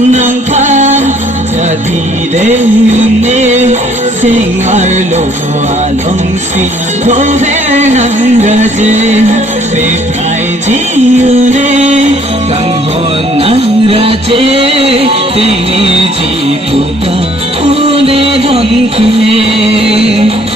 ng pan jadi dehne singar loalong si ng gaje pe prai jiune kanghon ng raje tini jiputa une don kune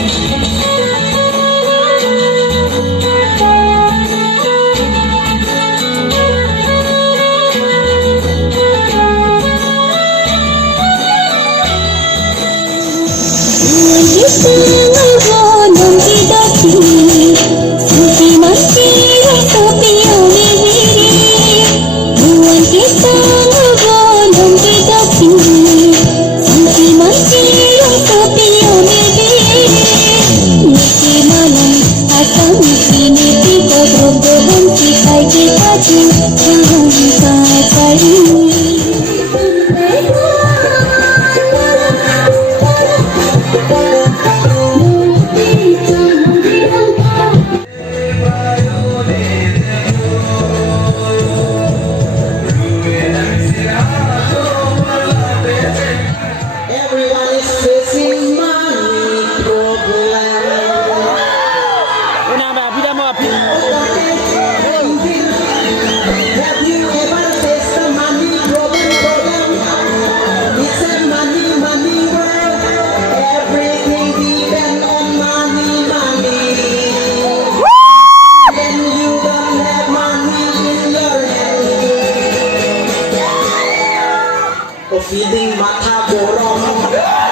feeding mata borong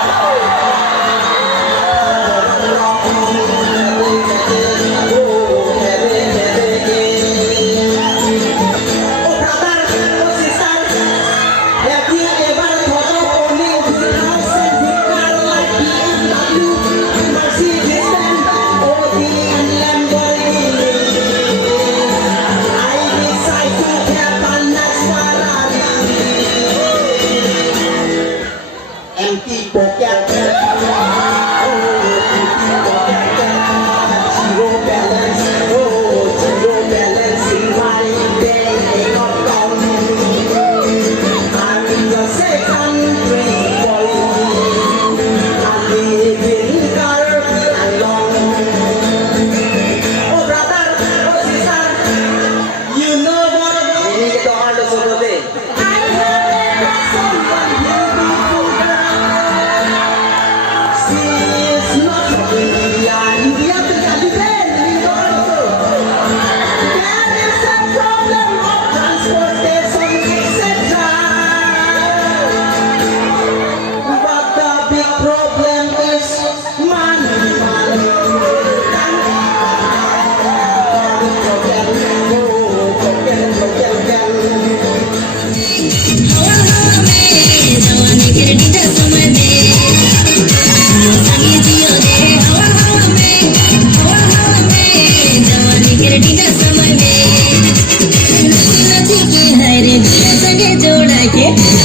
empty pocket. Zero balance. Oh, zero balance in my bank account. I'm in the secondary point. I live in Caribbean alone. Oh brother, oh sister, you know what? Ini kita orang dah sebut deh. I love someone beautiful. जोड़ा के